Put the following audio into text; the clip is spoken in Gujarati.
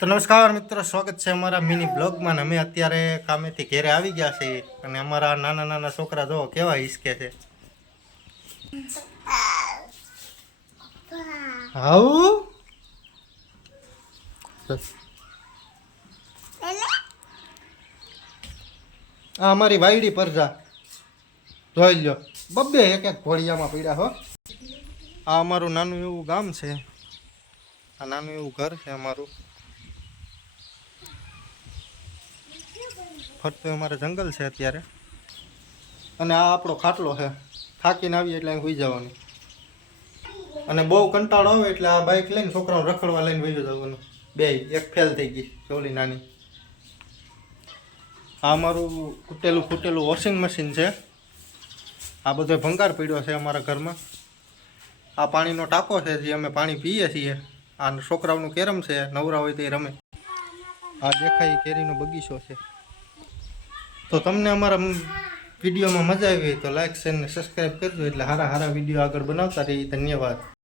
તો નમસ્કાર મિત્રો, સ્વાગત છે અમારા મિની બ્લોગમાં અમે અત્યારે કામેથી ઘેરે આવી ગયા છે અને અમારા નાના નાના છોકરા જો કેવા હિસકે છે. આ અમારી વાયડી પરજા જોઈ લ્યો. બબ્બે એક એક ઘોડિયામાં પડ્યા હો. આ અમારું નાનું એવું ગામ છે. આ નાનું એવું ઘર છે અમારું. ફરતું અમારે જંગલ છે અત્યારે. અને આ આપણો ખાટલો છે. થાકીને આવીએ એટલે અહીં હોઈ જવાનું. અને બહુ કંટાળો આવે એટલે આ બાઇક લઈને છોકરાઓ રખડવા લઈને વહી જવાનું. બે, એક ફેલ થઈ ગઈ, ચોલી નાની. આ અમારું કૂટેલું ફૂટેલું વોશિંગ મશીન છે. આ બધો ભંગાર પડ્યો છે અમારા ઘરમાં. આ પાણીનો ટાંકો છે જે અમે પાણી પીએ છીએ. આ છોકરાઓનું કેરમ છે, નવરા હોય તે રમે. આ દેખાય કેરીનો બગીચો છે. તો તમને અમારા વિડીયોમાં મજા આવી તો લાઇક શેર ને સબસ્ક્રાઈબ કરજો. એટલે સારા સારા વીડિયો આગળ બનાવતા રહીએ. ધન્યવાદ.